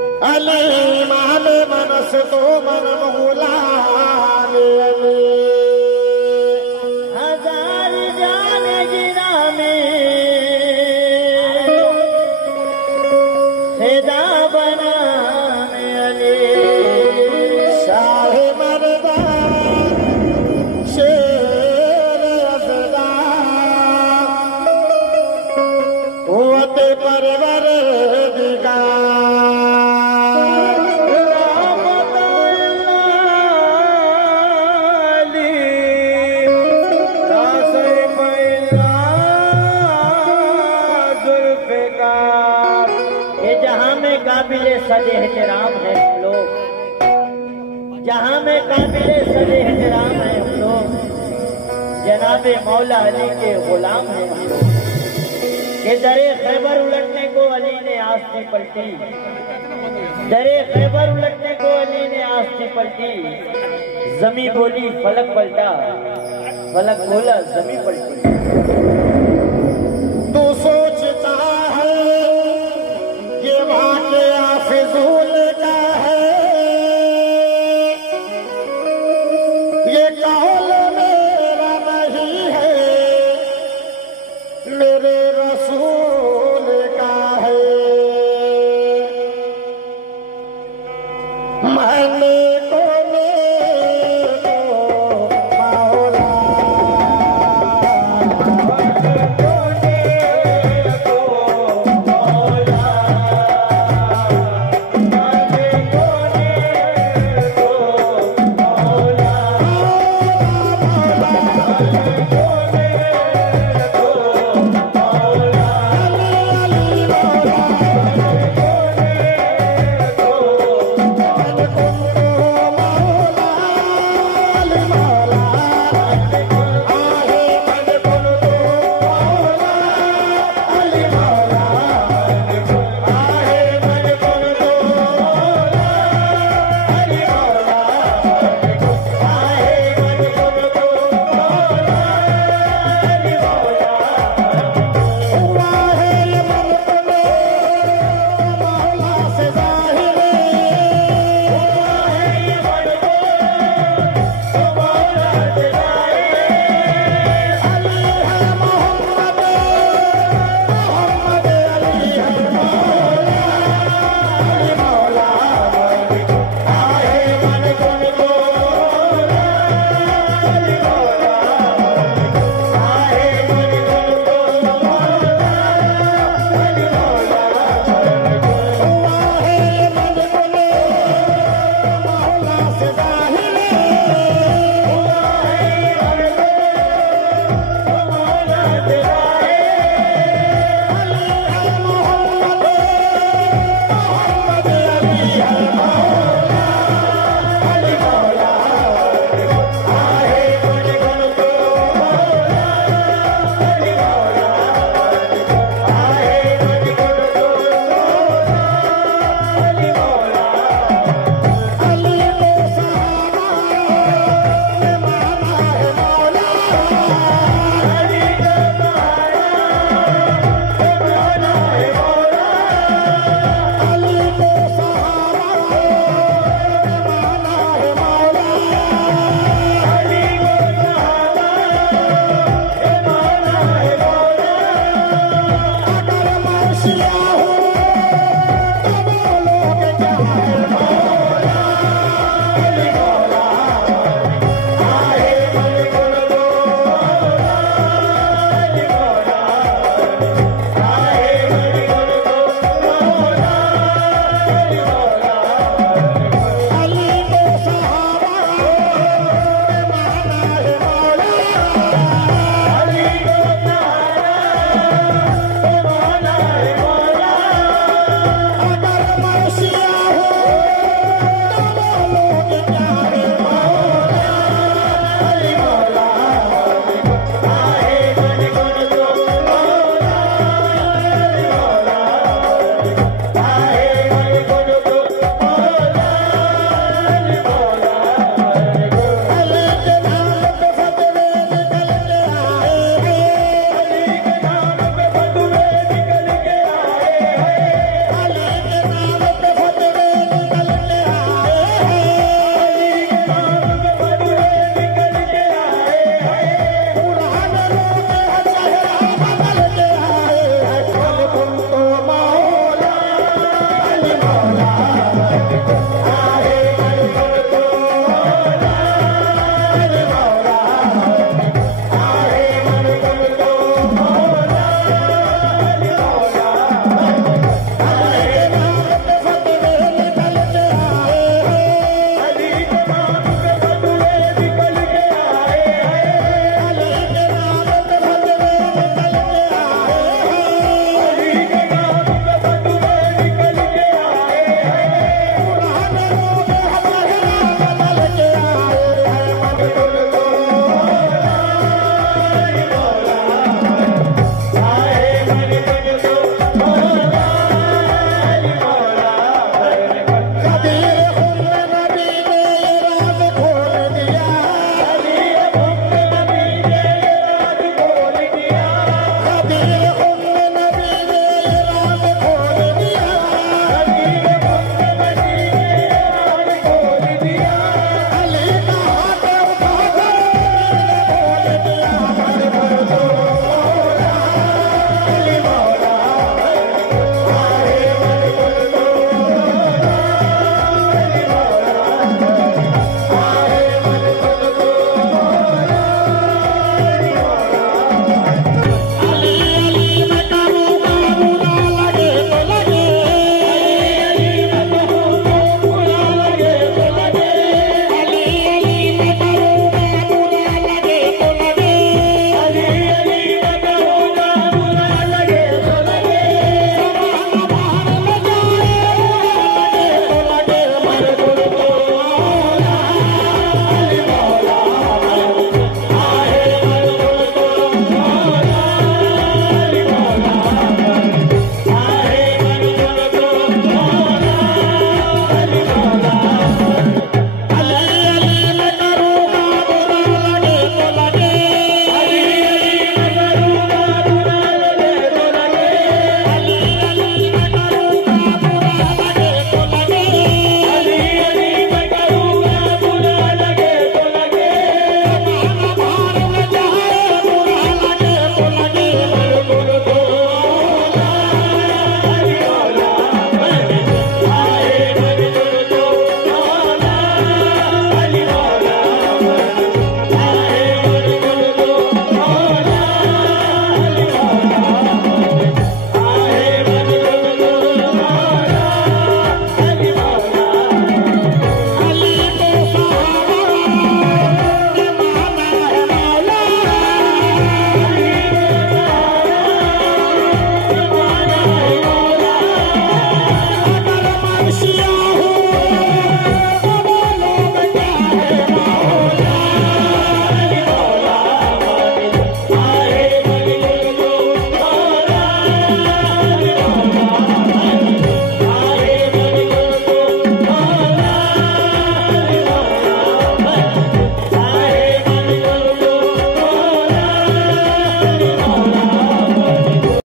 अली मान मनस तो मन गुलाम अली हजार जाने जिना में फिदा बना में अली शाह मर्दा शेर अज़दा कुव्वत परवर काबिले सदे एहतराम है हम लोग, जहाँ में काबिले सदे एहतराम है हम लोग, जनाबे मौला अली के गुलाम है हम लोग। ये दरे खैबर उलटने को अली ने आस्ती पलटी, दरे खैबर उलटने को अली ने आस्ती पलटी। जमी बोली फलक पलटा, फलक बोला जमी पलटी। तू सोचता है ये वाक़या फिजूल का है, ये कौल मेरा नहीं है, मेरे रसूल का है। मैंने है